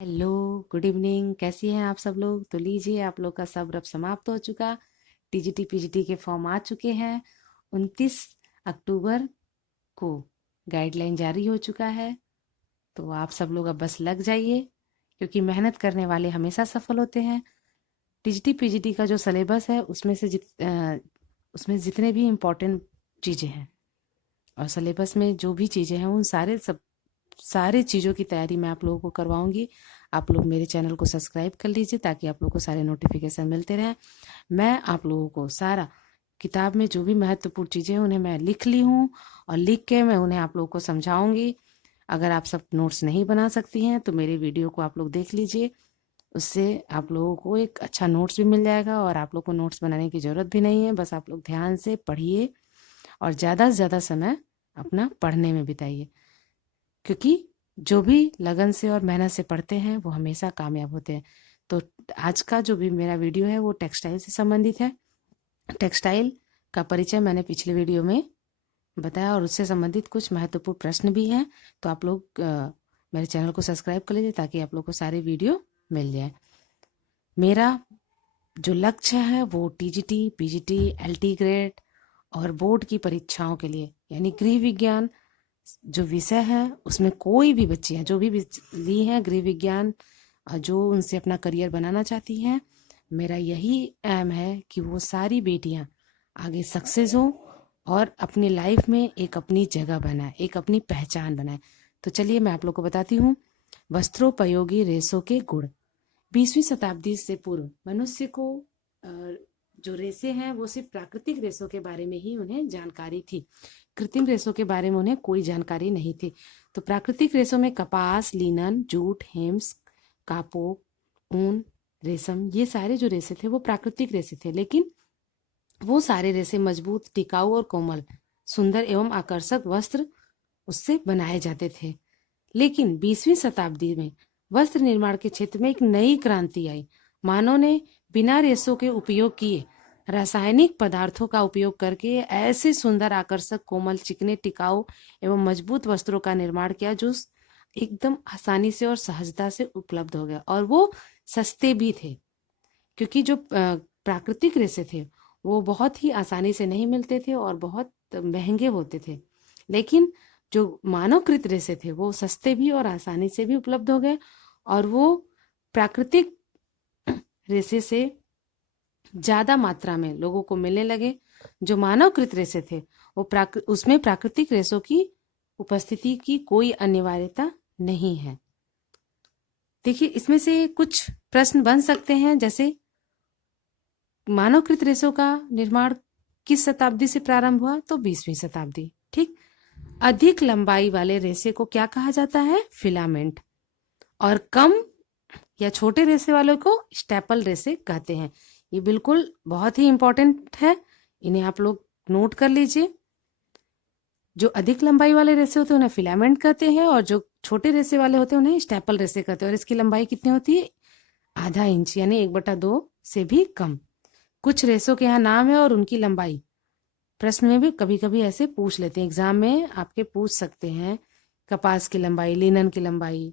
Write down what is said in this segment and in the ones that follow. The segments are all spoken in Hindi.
Hello, good evening. कैसी हैं आप सब लोग? तो लीजिए, आप लोग का सब्र अब समाप्त हो चुका। टीजीटी पीजीटी के फॉर्म आ चुके हैं। 29 अक्टूबर को गाइडलाइन जारी हो चुका है। तो आप सब लोग अब बस लग जाइए, क्योंकि मेहनत करने वाले हमेशा सफल होते हैं। टीजीटी पीजीटी का जो सिलेबस है उसमें जितने भी इम्पोर्टेंट चीज़ें हैं और सिलेबस में जो भी चीज़ें हैं उन सारे चीज़ों की तैयारी मैं आप लोगों को करवाऊंगी। आप लोग मेरे चैनल को सब्सक्राइब कर लीजिए ताकि आप लोगों को सारे नोटिफिकेशन मिलते रहें। मैं आप लोगों को सारा किताब में जो भी महत्वपूर्ण चीज़ें हैं उन्हें मैं लिख ली हूँ और लिख के मैं उन्हें आप लोगों को समझाऊंगी। अगर आप सब नोट्स नहीं बना सकती हैं तो मेरे वीडियो को आप लोग देख लीजिए। उससे आप लोगों को एक अच्छा नोट्स भी मिल जाएगा और आप लोग को नोट्स बनाने की ज़रूरत भी नहीं है। बस आप लोग ध्यान से पढ़िए और ज़्यादा से ज़्यादा समय अपना पढ़ने में बिताइए, क्योंकि जो भी लगन से और मेहनत से पढ़ते हैं वो हमेशा कामयाब होते हैं। तो आज का जो भी मेरा वीडियो है वो टेक्सटाइल से संबंधित है। टेक्सटाइल का परिचय मैंने पिछले वीडियो में बताया और उससे संबंधित कुछ महत्वपूर्ण प्रश्न भी हैं। तो आप लोग मेरे चैनल को सब्सक्राइब कर लीजिए ताकि आप लोग को सारे वीडियो मिल जाए। मेरा जो लक्ष्य है वो टीजीटी पीजीटी एलटी ग्रेड और बोर्ड की परीक्षाओं के लिए, यानी गृह विज्ञान जो विषय है उसमें कोई भी बच्चियां जो भी ली हैं गृह विज्ञान, जो उनसे अपना करियर बनाना चाहती हैं, मेरा यही एम है कि वो सारी बेटियां आगे सक्सेस हो और अपनी लाइफ में एक अपनी जगह बनाए, एक अपनी पहचान बनाए। तो चलिए मैं आप लोग को बताती हूँ वस्त्रोपयोगी रेशों के गुण। 20वीं शताब्दी से पूर्व मनुष्य को जो रेसे हैं वो सिर्फ प्राकृतिक रेशों के बारे में ही उन्हें जानकारी थी। कृत्रिम रेशों के बारे में उन्हें कोई जानकारी नहीं थी। तो प्राकृतिक रेशों में कपास, लिनन, जूट, हेम्स, कापोक, ऊन, रेशम, ये सारे जो रेशे थे वो प्राकृतिक रेशे थे। लेकिन वो सारे रेशे मजबूत, टिकाऊ और कोमल, सुंदर एवं आकर्षक वस्त्र उससे बनाए जाते थे। लेकिन 20वीं शताब्दी में वस्त्र निर्माण के क्षेत्र में एक नई क्रांति आई। मानव ने बिना रेशों के उपयोग किए रासायनिक पदार्थों का उपयोग करके ऐसे सुंदर, आकर्षक, कोमल, चिकने, टिकाऊ एवं मजबूत वस्त्रों का निर्माण किया जो एकदम आसानी से और सहजता से उपलब्ध हो गया। और वो सस्ते भी थे, क्योंकि जो प्राकृतिक रेशे थे वो बहुत ही आसानी से नहीं मिलते थे और बहुत महंगे होते थे। लेकिन जो मानवकृत रेशे थे वो सस्ते भी और आसानी से भी उपलब्ध हो गए और वो प्राकृतिक रेशे से ज्यादा मात्रा में लोगों को मिलने लगे। जो मानवकृत रेशे थे वो उसमें प्राकृतिक रेशों की उपस्थिति की कोई अनिवार्यता नहीं है। देखिए, इसमें से कुछ प्रश्न बन सकते हैं, जैसे मानवकृत रेशों का निर्माण किस शताब्दी से प्रारंभ हुआ? तो 20वीं शताब्दी। ठीक। अधिक लंबाई वाले रेशे को क्या कहा जाता है? फिलामेंट। और कम या छोटे रेशे वालों को स्टेपल रेशे कहते हैं। ये बिल्कुल बहुत ही इंपॉर्टेंट है, इन्हें आप लोग नोट कर लीजिए। जो अधिक लंबाई वाले रेशे होते हैं उन्हें फिलामेंट कहते हैं और जो छोटे रेशे वाले होते हैं उन्हें स्टेपल रेशे कहते हैं। और इसकी लंबाई कितनी होती है? आधा इंच, यानी 1/2 से भी कम। कुछ रेशों के यहाँ नाम है और उनकी लंबाई प्रश्न में भी कभी कभी ऐसे पूछ लेते हैं, एग्जाम में आपके पूछ सकते हैं। कपास की लंबाई, लिनन की लंबाई।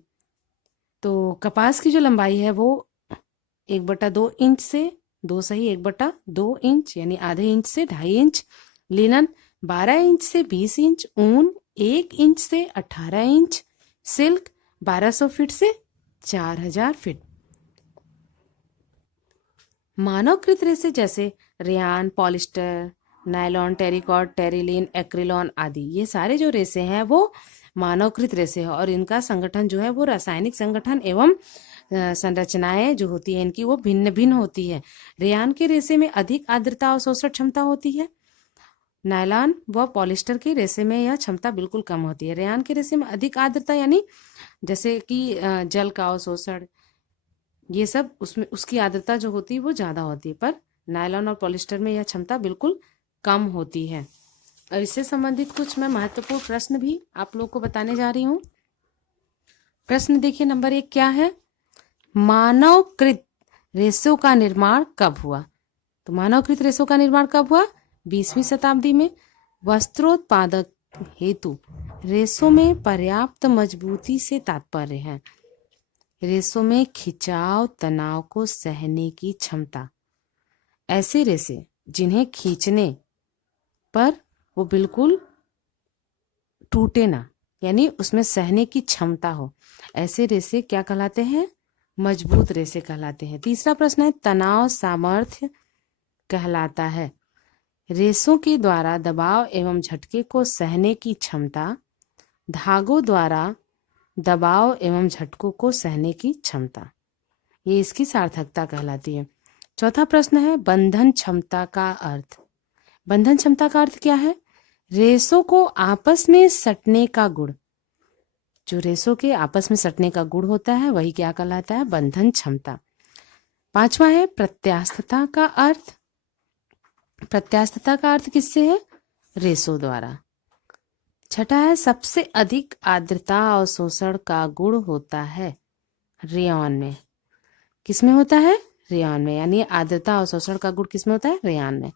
तो कपास की जो लंबाई है वो 1/2 इंच से 1/2 इंच यानी आधे इंच से 2.5 इंच। लिनन 12 इंच से 20 इंच। ऊन 1 इंच से 18 इंच। सिल्क 1200 फीट से 4000 फीट। मानवकृत रेशे जैसे rayon, polyester, nylon, terrycot, terylene, acrilan आदि, ये सारे जो रेशे हैं वो मानवकृत रेशे हैं और इनका संगठन जो है वो रासायनिक संगठन एवं संरचनाएं जो होती है इनकी वो भिन्न भिन्न होती है। रेयान के रेशे में अधिक आर्द्रता और शोषण क्षमता होती है। नायलॉन व पॉलिस्टर के रेशे में यह क्षमता बिल्कुल कम होती है। रेयान के रेशे में अधिक आर्द्रता, यानी जैसे कि जल का अवशोषण, ये सब उसमें उसकी आर्द्रता जो होती है वो ज्यादा होती है। पर नायलॉन और पॉलिस्टर में यह क्षमता बिल्कुल कम होती है। और इससे संबंधित कुछ मैं महत्वपूर्ण प्रश्न भी आप लोग को बताने जा रही हूँ। प्रश्न देखिए, नंबर 1 क्या है? मानवकृत रेशों का निर्माण कब हुआ? तो मानवकृत रेशों का निर्माण कब हुआ? 20वीं शताब्दी में। वस्त्रोत्पादक हेतु रेशों में पर्याप्त मजबूती से तात्पर्य है। रेशों में खिंचाव तनाव को सहने की क्षमता। ऐसे रेशे जिन्हें खींचने पर वो बिल्कुल टूटे ना, यानी उसमें सहने की क्षमता हो, ऐसे रेशे क्या कहलाते हैं? मजबूत रेशे कहलाते हैं। तीसरा प्रश्न है, तनाव सामर्थ्य कहलाता है। रेशों के द्वारा दबाव एवं झटके को सहने की क्षमता, धागों द्वारा दबाव एवं झटकों को सहने की क्षमता, ये इसकी सार्थकता कहलाती है। चौथा प्रश्न है, बंधन क्षमता का अर्थ। बंधन क्षमता का अर्थ क्या है? रेशों को आपस में सटने का गुण। जो रेशों के आपस में सटने का गुण होता है वही क्या कहलाता है? बंधन क्षमता। पांचवा है, प्रत्यास्थता का अर्थ। प्रत्यास्थता का अर्थ किससे है? रेशों द्वारा। छठा है, सबसे अधिक आर्द्रता और शोषण का गुण होता है रेयॉन में। किसमें होता है? रेयॉन में, यानी आर्द्रता और शोषण का गुण किसमें होता है? रेयॉन में।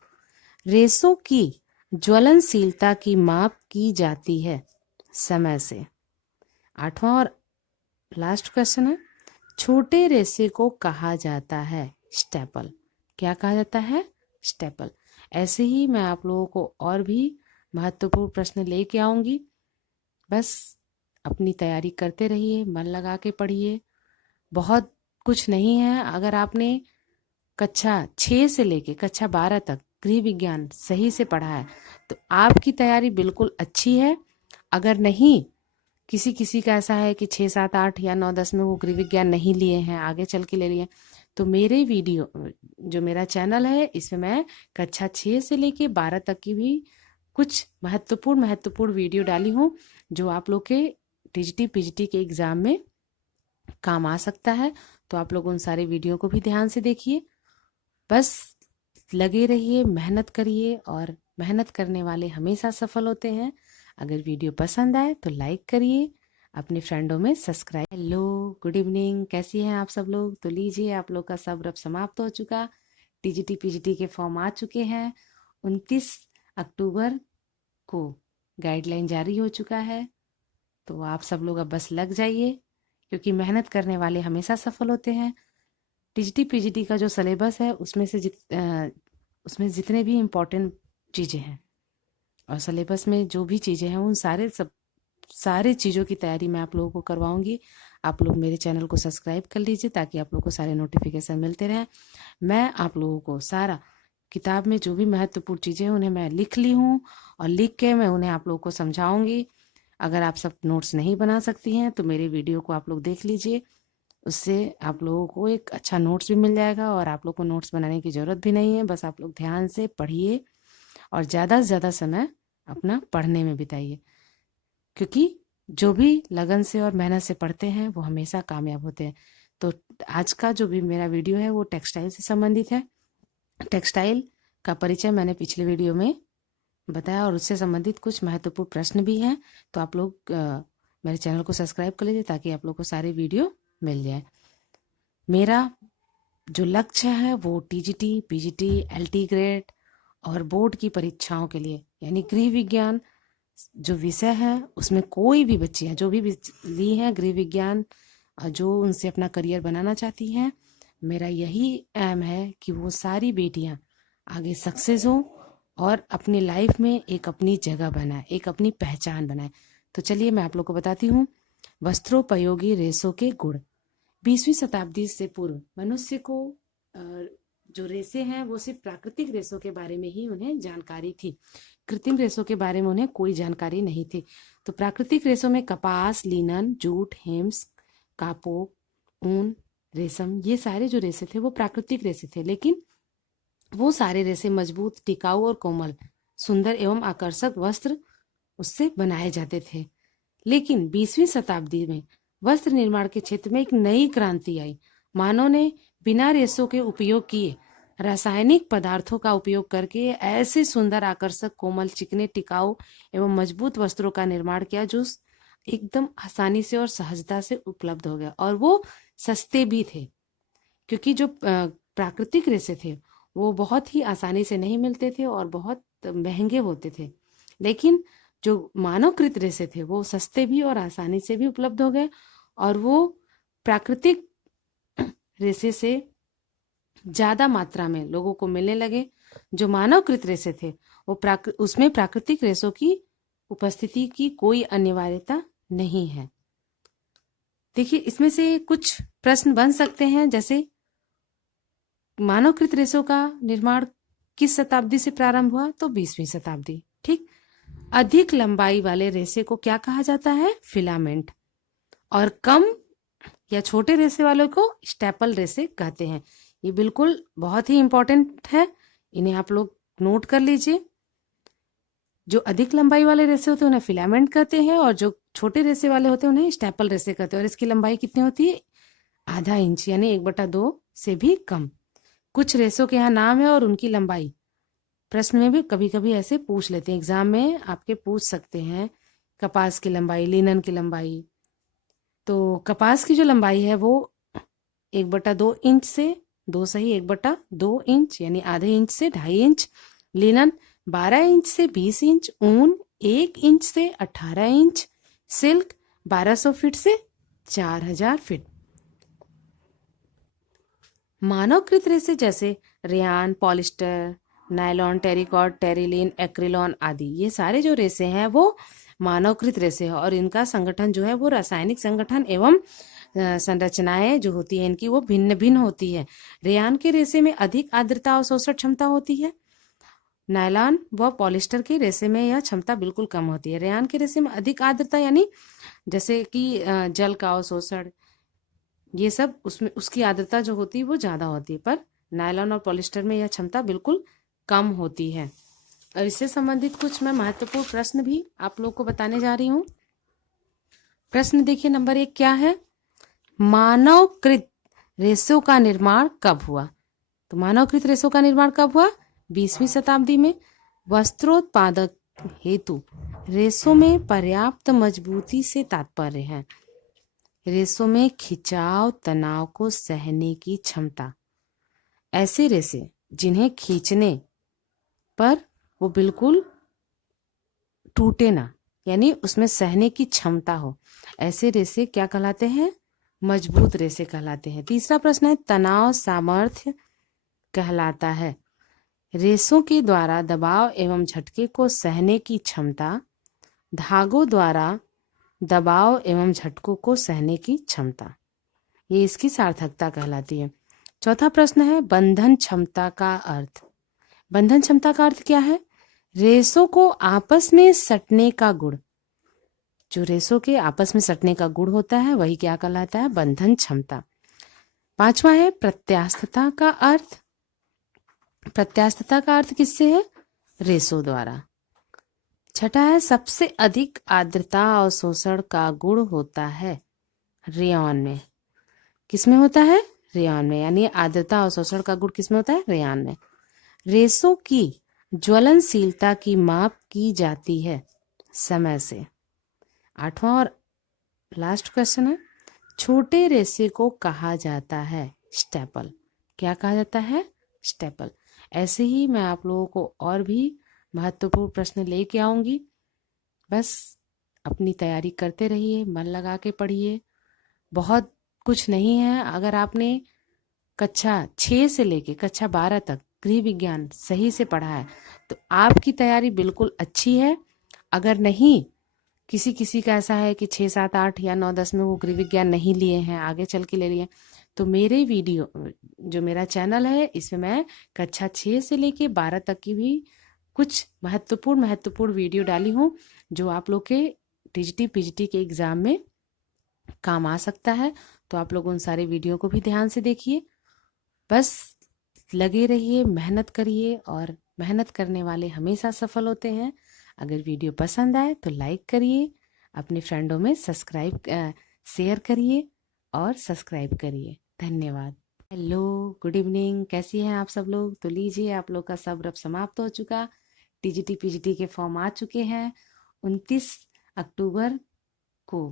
रेशों की ज्वलनशीलता की माप की जाती है समय से। आठवां और लास्ट क्वेश्चन है, छोटे रेशे को कहा जाता है स्टेपल। क्या कहा जाता है? स्टेपल। ऐसे ही मैं आप लोगों को और भी महत्वपूर्ण प्रश्न लेके आऊंगी। बस अपनी तैयारी करते रहिए, मन लगा के पढ़िए। बहुत कुछ नहीं है। अगर आपने कक्षा 6 से लेके कक्षा 12 तक गृह विज्ञान सही से पढ़ा है तो आपकी तैयारी बिल्कुल अच्छी है। अगर नहीं, किसी किसी का ऐसा है कि 6, 7, 8 या 9, 10 में वो गृह विज्ञान नहीं लिए हैं, आगे चल के ले लिए, तो मेरे वीडियो जो मेरा चैनल है इसमें मैं कक्षा 6 से लेके 12 तक की भी कुछ महत्वपूर्ण वीडियो डाली हूँ जो आप लोग के टीजीटी पीजीटी के एग्जाम में काम आ सकता है। तो आप लोग उन सारे वीडियो को भी ध्यान से देखिए। बस लगे रहिए, मेहनत करिए, और मेहनत करने वाले हमेशा सफल होते हैं। अगर वीडियो पसंद आए तो लाइक करिए, अपने फ्रेंडों में सब्सक्राइब। हेलो, गुड इवनिंग, कैसी हैं आप सब लोग? तो लीजिए, आप लोग का सब्र अब समाप्त हो चुका। टीजीटी पीजीटी के फॉर्म आ चुके हैं। 29 अक्टूबर को गाइडलाइन जारी हो चुका है। तो आप सब लोग अब बस लग जाइए, क्योंकि मेहनत करने वाले हमेशा सफल होते हैं। टीजीटी पीजीटी का जो सिलेबस है उसमें जितने भी इम्पोर्टेंट चीज़ें हैं और सिलेबस में जो भी चीज़ें हैं उन सारे चीज़ों की तैयारी मैं आप लोगों को करवाऊंगी। आप लोग मेरे चैनल को सब्सक्राइब कर लीजिए ताकि आप लोगों को सारे नोटिफिकेशन मिलते रहें। मैं आप लोगों को सारा किताब में जो भी महत्वपूर्ण चीज़ें हैं उन्हें मैं लिख ली हूँ और लिख के मैं उन्हें आप लोगों को समझाऊंगी। अगर आप सब नोट्स नहीं बना सकती हैं तो मेरे वीडियो को आप लोग देख लीजिए, उससे आप लोगों को एक अच्छा नोट्स भी मिल जाएगा और आप लोग को नोट्स बनाने की ज़रूरत भी नहीं है। बस आप लोग ध्यान से पढ़िए और ज़्यादा से ज़्यादा समय अपना पढ़ने में बिताइए, क्योंकि जो भी लगन से और मेहनत से पढ़ते हैं वो हमेशा कामयाब होते हैं। तो आज का जो भी मेरा वीडियो है वो टेक्सटाइल से संबंधित है। टेक्सटाइल का परिचय मैंने पिछले वीडियो में बताया और उससे संबंधित कुछ महत्वपूर्ण प्रश्न भी हैं। तो आप लोग मेरे चैनल को सब्सक्राइब कर लीजिए ताकि आप लोग को सारे वीडियो मिल जाए। मेरा जो लक्ष्य है वो टीजीटी पीजीटी एलटी ग्रेड और बोर्ड की परीक्षाओं के लिए, यानी गृह विज्ञान जो विषय है उसमें कोई भी बच्चियां जो भी ली हैं गृह विज्ञान, जो उनसे अपना करियर बनाना चाहती हैं, मेरा यही एम है कि वो सारी बेटियां आगे सक्सेस हो और अपनी लाइफ में एक अपनी जगह बनाए, एक अपनी पहचान बनाए। तो चलिए मैं आप लोग को बताती हूँ वस्त्रोपयोगी रेशों के गुण। 20वीं शताब्दी से पूर्व मनुष्य को जो रेशे हैं वो सिर्फ प्राकृतिक रेशों के बारे में ही उन्हें जानकारी थी। कृत्रिम रेशों के बारे में उन्हें कोई जानकारी नहीं थी। तो प्राकृतिक रेशों में कपास, लिनन, जूट, हेम्स, कापोक, ऊन, रेशम, ये सारे जो रेशे थे वो प्राकृतिक रेशे थे। लेकिन वो सारे रेशे मजबूत, टिकाऊ और कोमल, सुंदर एवं आकर्षक वस्त्र उससे बनाए जाते थे। लेकिन 20वीं शताब्दी में वस्त्र निर्माण के क्षेत्र में एक नई क्रांति आई। मानव ने बिना रेशों के उपयोग किए रासायनिक पदार्थों का उपयोग करके ऐसे सुंदर, आकर्षक, कोमल, चिकने, टिकाऊ एवं मजबूत वस्त्रों का निर्माण किया जो एकदम आसानी से और सहजता से उपलब्ध हो गया। और वो सस्ते भी थे, क्योंकि जो प्राकृतिक रेशे थे वो बहुत ही आसानी से नहीं मिलते थे और बहुत महंगे होते थे। लेकिन जो मानवकृत रेशे थे वो सस्ते भी और आसानी से भी उपलब्ध हो गए और वो प्राकृतिक रेसे से ज्यादा मात्रा में लोगों को मिलने लगे। जो मानवकृत रेसे थे वो उसमें प्राकृतिक रेसों की उपस्थिति की कोई अनिवार्यता नहीं है। देखिए, इसमें से कुछ प्रश्न बन सकते हैं, जैसे मानवकृत रेसों का निर्माण किस शताब्दी से प्रारंभ हुआ? तो 20वीं शताब्दी। ठीक। अधिक लंबाई वाले रेसे को क्या कहा जाता है? फिलामेंट। और कम या छोटे रेसे वालों को स्टेपल रेसे कहते हैं। ये बिल्कुल बहुत ही इंपॉर्टेंट है, इन्हें आप लोग नोट कर लीजिए। जो अधिक लंबाई वाले रेसे होते हैं उन्हें फिलामेंट कहते हैं, और जो छोटे रेसे वाले होते हैं उन्हें स्टेपल रेसे कहते हैं। और इसकी लंबाई कितनी होती है? आधा इंच, यानी 1/2 से भी कम। कुछ रेसों के यहाँ नाम है और उनकी लंबाई प्रश्न में भी कभी कभी ऐसे पूछ लेते हैं, एग्जाम में आपके पूछ सकते हैं। कपास की लंबाई, लिनन की लंबाई। तो कपास की जो लंबाई है वो 1/2 इंच से 1/2 इंच यानी आधे इंच से 2.5 इंच। लिनन 12 इंच से 20 इंच। ऊन 1 इंच से 18 इंच। सिल्क 1200 फीट से 4000 फीट। मानवकृत रेसे जैसे rayon, polyester, nylon, terrycot, terylene, acrilan आदि, ये सारे जो रेसे हैं वो मानवकृत रेसे हैं, और इनका संगठन जो है वो रासायनिक संगठन एवं संरचनाएं जो होती है इनकी वो भिन्न भिन्न होती है। रेयान के रेसे में अधिक आर्द्रता और शोषण क्षमता होती है। नायलॉन व पॉलिस्टर के रेसे में यह क्षमता बिल्कुल कम होती है। रेयान के रेसे में अधिक आर्द्रता यानी जैसे कि जल का अवशोषण, ये सब उसमें उसकी आर्द्रता जो होती है वो ज्यादा होती है, पर नायलॉन और पॉलिस्टर में यह क्षमता बिल्कुल कम होती है। और इससे संबंधित कुछ मैं महत्वपूर्ण प्रश्न भी आप लोग को बताने जा रही हूँ। प्रश्न देखिए, नंबर 1 क्या है? मानवकृत रेसों का निर्माण कब हुआ? तो मानवकृत रेसों का निर्माण कब हुआ? 20वीं शताब्दी में। वस्त्रोत्पादक हेतु रेसों में पर्याप्त मजबूती से तात्पर्य है रेसों में खिंचाव तनाव को सहने की क्षमता। ऐसे रेसे जिन्हें खींचने पर वो बिल्कुल टूटे ना, यानी उसमें सहने की क्षमता हो, ऐसे रेसे क्या कहलाते हैं? मजबूत रेसे कहलाते हैं। तीसरा प्रश्न है, तनाव सामर्थ्य कहलाता है रेसों के द्वारा दबाव एवं झटके को सहने की क्षमता, धागों द्वारा दबाव एवं झटकों को सहने की क्षमता, ये इसकी सार्थकता कहलाती है। चौथा प्रश्न है, बंधन क्षमता का अर्थ। बंधन क्षमता का अर्थ क्या है? रेसों को आपस में सटने का गुण। जो रेसों के आपस में सटने का गुण होता है वही क्या कहलाता है? बंधन क्षमता। पांचवा है, प्रत्यास्थता का अर्थ। प्रत्यास्थता का अर्थ किससे है? रेसों द्वारा। छठा है, सबसे अधिक आर्द्रता और शोषण का गुण होता है रेयॉन में। किसमें होता है? रेयॉन में, यानी आर्द्रता और शोषण का गुण किसमें होता है? रेयॉन में। रेसों की ज्वलनशीलता की माप की जाती है समय से। आठवां और लास्ट क्वेश्चन है, छोटे रेसे को कहा जाता है स्टेपल। क्या कहा जाता है? स्टेपल। ऐसे ही मैं आप लोगों को और भी महत्वपूर्ण प्रश्न लेके आऊंगी। बस अपनी तैयारी करते रहिए, मन लगा के पढ़िए। बहुत कुछ नहीं है। अगर आपने कक्षा 6 से लेके कक्षा 12 तक गृह विज्ञान सही से पढ़ा है तो आपकी तैयारी बिल्कुल अच्छी है। अगर नहीं, किसी किसी का ऐसा है कि 6, 7, 8 या 9, 10 में वो गृह विज्ञान नहीं लिए हैं, आगे चल के ले लिए, तो मेरे वीडियो जो मेरा चैनल है इसमें मैं कक्षा 6 से लेके 12 तक की भी कुछ महत्वपूर्ण वीडियो डाली हूँ जो आप लोग के टीजीटी पीजीटी के एग्जाम में काम आ सकता है। तो आप लोग उन सारे वीडियो को भी ध्यान से देखिए। बस लगे रहिए, मेहनत करिए, और मेहनत करने वाले हमेशा सफल होते हैं। अगर वीडियो पसंद आए तो लाइक करिए, अपने फ्रेंडों में शेयर करिए और सब्सक्राइब करिए। धन्यवाद। हेलो, गुड इवनिंग, कैसी हैं आप सब लोग? तो लीजिए, आप लोग का सब्र अब समाप्त हो चुका। टीजीटी पीजीटी के फॉर्म आ चुके हैं। 29 अक्टूबर को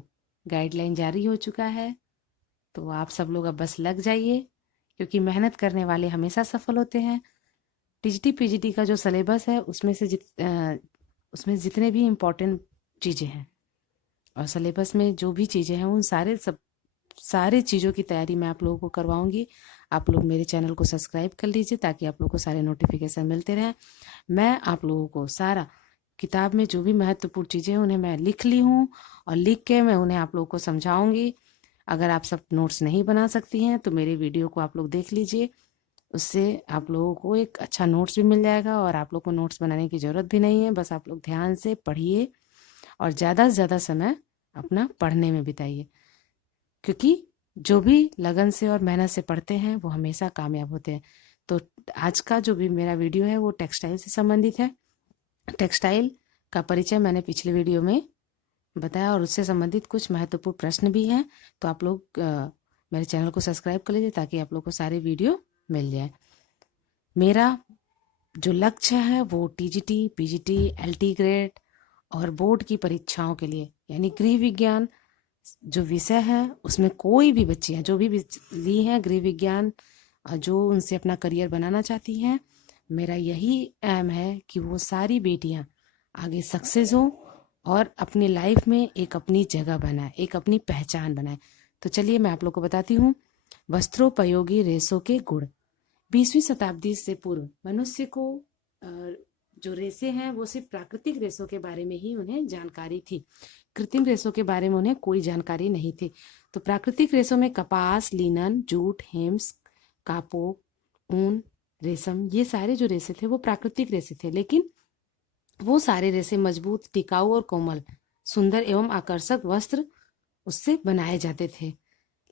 गाइडलाइन जारी हो चुका है। तो आप सब लोग अब बस लग जाइए, क्योंकि मेहनत करने वाले हमेशा सफल होते हैं। टीजीटी पीजीटी का जो सिलेबस है उसमें जितने भी इम्पोर्टेंट चीज़ें हैं और सिलेबस में जो भी चीज़ें हैं उन सारे सब सारी चीज़ों की तैयारी मैं आप लोगों को करवाऊंगी। आप लोग मेरे चैनल को सब्सक्राइब कर लीजिए ताकि आप लोगों को सारे नोटिफिकेशन मिलते रहें। मैं आप लोगों को सारा किताब में जो भी महत्वपूर्ण चीज़ें हैं उन्हें मैं लिख ली हूँ और लिख के मैं उन्हें आप लोगों को समझाऊंगी। अगर आप सब नोट्स नहीं बना सकती हैं तो मेरे वीडियो को आप लोग देख लीजिए, उससे आप लोगों को एक अच्छा नोट्स भी मिल जाएगा और आप लोग को नोट्स बनाने की ज़रूरत भी नहीं है। बस आप लोग ध्यान से पढ़िए और ज़्यादा से ज़्यादा समय अपना पढ़ने में बिताइए, क्योंकि जो भी लगन से और मेहनत से पढ़ते हैं वो हमेशा कामयाब होते हैं। तो आज का जो भी मेरा वीडियो है वो टेक्सटाइल से संबंधित है। टेक्सटाइल का परिचय मैंने पिछले वीडियो में बताया और उससे संबंधित कुछ महत्वपूर्ण प्रश्न भी हैं। तो आप लोग मेरे चैनल को सब्सक्राइब कर लीजिए ताकि आप लोग को सारे वीडियो मिल जाए। मेरा जो लक्ष्य है वो टीजीटी, पीजीटी, एलटी ग्रेड और बोर्ड की परीक्षाओं के लिए, यानी गृह विज्ञान जो विषय है उसमें कोई भी बच्चियां जो भी ली हैं गृह विज्ञान, जो उनसे अपना करियर बनाना चाहती हैं, मेरा यही एम है कि वो सारी बेटियां आगे सक्सेस हो और अपनी लाइफ में एक अपनी जगह बनाए, एक अपनी पहचान बनाए। तो चलिए मैं आप लोग को बताती हूँ वस्त्रोपयोगी रेशों के गुण। 20वीं शताब्दी से पूर्व मनुष्य को जो रेशे हैं वो सिर्फ प्राकृतिक रेशों के बारे में ही उन्हें जानकारी थी, कृत्रिम रेशों के बारे में उन्हें कोई जानकारी नहीं थी। तो प्राकृतिक रेशों में कपास, लिनन, जूट, हेम्स, कापोक, ऊन, रेशम, ये सारे जो रेशे थे वो प्राकृतिक रेशे थे। लेकिन वो सारे रेशे मजबूत, टिकाऊ और कोमल, सुंदर एवं आकर्षक वस्त्र उससे बनाए जाते थे।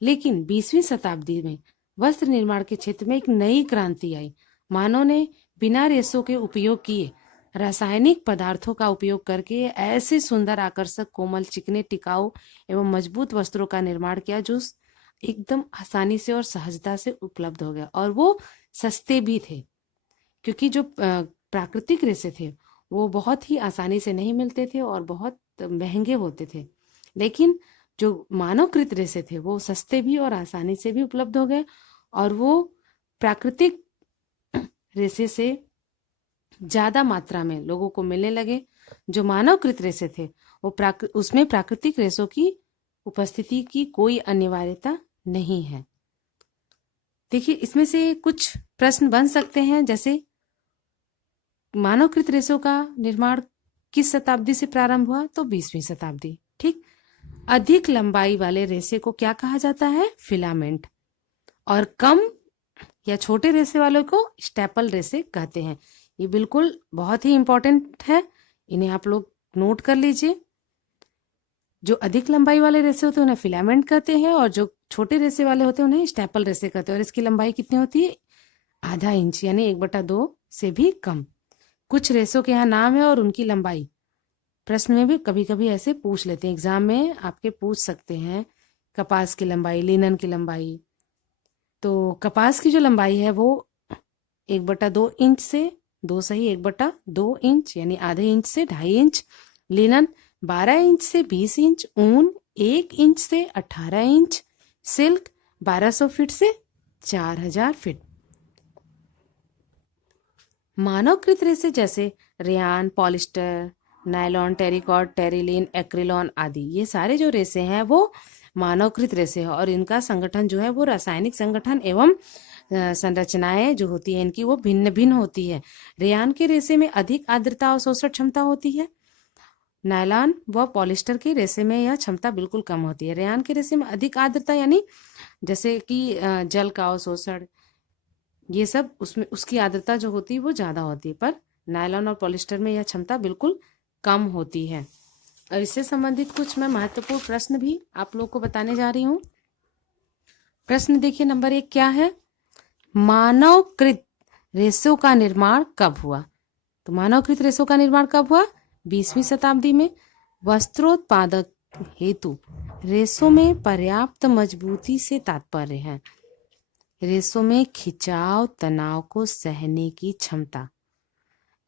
लेकिन 20वीं शताब्दी में वस्त्र निर्माण के क्षेत्र में एक नई क्रांति आई। मानव ने बिना रेशों के उपयोग किए रासायनिक पदार्थों का उपयोग करके ऐसे सुंदर, आकर्षक, कोमल, चिकने, टिकाऊ एवं मजबूत वस्त्रों का निर्माण किया जो एकदम आसानी से और सहजता से उपलब्ध हो गया। और वो सस्ते भी थे, क्योंकि जो प्राकृतिक रेशे थे वो बहुत ही आसानी से नहीं मिलते थे और बहुत महंगे होते थे। लेकिन जो मानवकृत रेशे थे वो सस्ते भी और आसानी से भी उपलब्ध हो गए और वो प्राकृतिक रेशे से ज्यादा मात्रा में लोगों को मिलने लगे। जो मानवकृत रेशे थे वो उसमें प्राकृतिक रेशों की उपस्थिति की कोई अनिवार्यता नहीं है। देखिए, इसमें से कुछ प्रश्न बन सकते हैं, जैसे मानवकृत रेशों का निर्माण किस शताब्दी से प्रारंभ हुआ? तो 20वीं शताब्दी। ठीक। अधिक लंबाई वाले रेशे को क्या कहा जाता है? फिलामेंट। और कम या छोटे रेशे वालों को स्टेपल रेशे कहते हैं। ये बिल्कुल बहुत ही इंपॉर्टेंट है, इन्हें आप लोग नोट कर लीजिए। जो अधिक लंबाई वाले रेशे होते हैं उन्हें फिलामेंट कहते हैं और जो छोटे रेशे वाले होते हैं उन्हें स्टेपल रेशे कहते हैं। और इसकी लंबाई कितनी होती है? आधा इंच, यानी 1/2 से भी कम। कुछ रेशों के यहाँ नाम है और उनकी लंबाई प्रश्न में भी कभी कभी ऐसे पूछ लेते हैं, एग्जाम में आपके पूछ सकते हैं। कपास की लंबाई, लिनन की लंबाई। तो कपास की जो लंबाई है वो 1/2 इंच से 1/2 इंच यानी आधे इंच से 2.5 इंच। लिनन 12 इंच से 20 इंच। ऊन 1 इंच से 18 इंच। सिल्क 1200 फीट से 4000 फीट। मानवकृत रेशे जैसे rayon, polyester, nylon, terrycot, terylene, acrilan आदि, ये सारे जो रेशे हैं वो मानवकृत रेशे हैं और इनका संगठन जो है वो रासायनिक संगठन एवं संरचनाएं जो होती है इनकी वो भिन्न भिन्न होती है। रेयान के रेशे में अधिक आर्द्रता और शोषण क्षमता होती है। नायलॉन व पॉलिस्टर के रेशे में यह क्षमता बिल्कुल कम होती है। रेयान के रेशे में अधिक आर्द्रता, यानी जैसे कि जल का अवशोषण, ये सब उसमें उसकी आर्द्रता जो होती है वो ज्यादा होती है, पर नायलॉन और पॉलिस्टर में यह क्षमता बिल्कुल कम होती है। और इससे संबंधित कुछ मैं महत्वपूर्ण प्रश्न भी आप लोग को बताने जा रही हूँ। प्रश्न देखिए, नंबर 1 क्या है? मानवकृत रेशों का निर्माण कब हुआ? तो मानवकृत रेशों का निर्माण कब हुआ? 20वीं शताब्दी में। वस्त्रोत्पादक हेतु रेशों में पर्याप्त मजबूती से तात्पर्य है रेशों में खिंचाव, तनाव को सहने की क्षमता।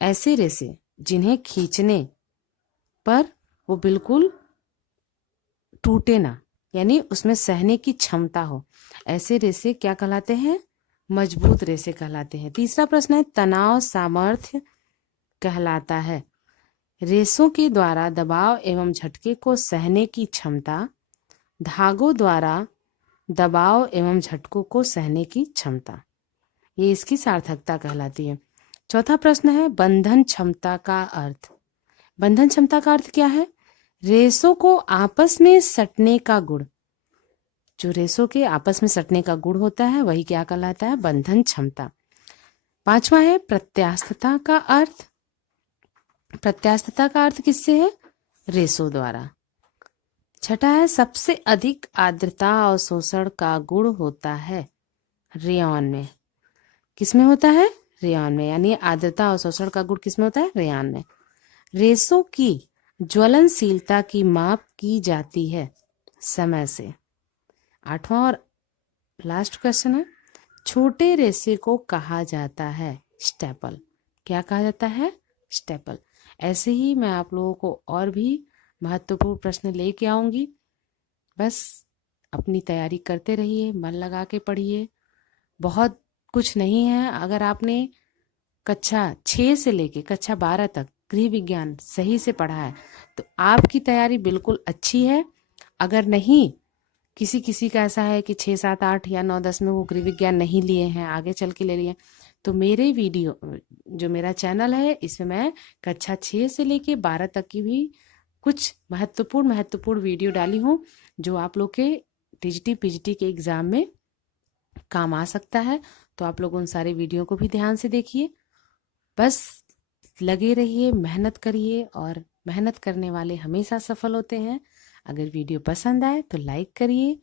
ऐसे रेशे जिन्हें खींचने पर वो बिल्कुल टूटे ना, यानी उसमें सहने की क्षमता हो, ऐसे रेशे क्या कहलाते हैं? मजबूत रेशे कहलाते हैं। तीसरा प्रश्न है, तनाव सामर्थ्य कहलाता है रेशों के द्वारा दबाव एवं झटके को सहने की क्षमता। धागों द्वारा दबाव एवं झटकों को सहने की क्षमता, ये इसकी सार्थकता कहलाती है। चौथा प्रश्न है बंधन क्षमता का अर्थ। बंधन क्षमता का अर्थ क्या है? रेशों को आपस में सटने का गुण। जो रेशों के आपस में सटने का गुण होता है वही क्या कहलाता है? बंधन क्षमता। पांचवा है प्रत्यास्थता का अर्थ। प्रत्यास्थता का अर्थ किससे है? रेशों द्वारा। छठा है सबसे अधिक आर्द्रता और शोषण का गुण होता है रेयॉन में। किसमें होता है? रेयॉन में। यानी आर्द्रता और शोषण का गुण किसमें होता है? रेयॉन में। रेशों की ज्वलनशीलता की माप की जाती है समय से। आठवां और लास्ट क्वेश्चन है छोटे रेशे को कहा जाता है स्टेपल। क्या कहा जाता है? स्टेपल। ऐसे ही मैं आप लोगों को और भी महत्वपूर्ण प्रश्न लेके आऊंगी। बस अपनी तैयारी करते रहिए, मन लगा के पढ़िए। बहुत कुछ नहीं है। अगर आपने कक्षा 6 से लेके कक्षा 12 तक गृह विज्ञान सही से पढ़ा है तो आपकी तैयारी बिल्कुल अच्छी है। अगर नहीं, किसी किसी का ऐसा है कि 6, 7, 8 या 9, 10 में वो गृह विज्ञान नहीं लिए हैं, आगे चल के ले लिए, तो मेरे वीडियो जो मेरा चैनल है इसमें मैं कक्षा 6 से लेके 12 तक की भी कुछ महत्वपूर्ण वीडियो डाली हूँ जो आप लोग के टीजीटी पीजीटी के एग्जाम में काम आ सकता है। तो आप लोग उन सारे वीडियो को भी ध्यान से देखिए। बस लगे रहिए, मेहनत करिए और मेहनत करने वाले हमेशा सफल होते हैं। अगर वीडियो पसंद आए तो लाइक करिए,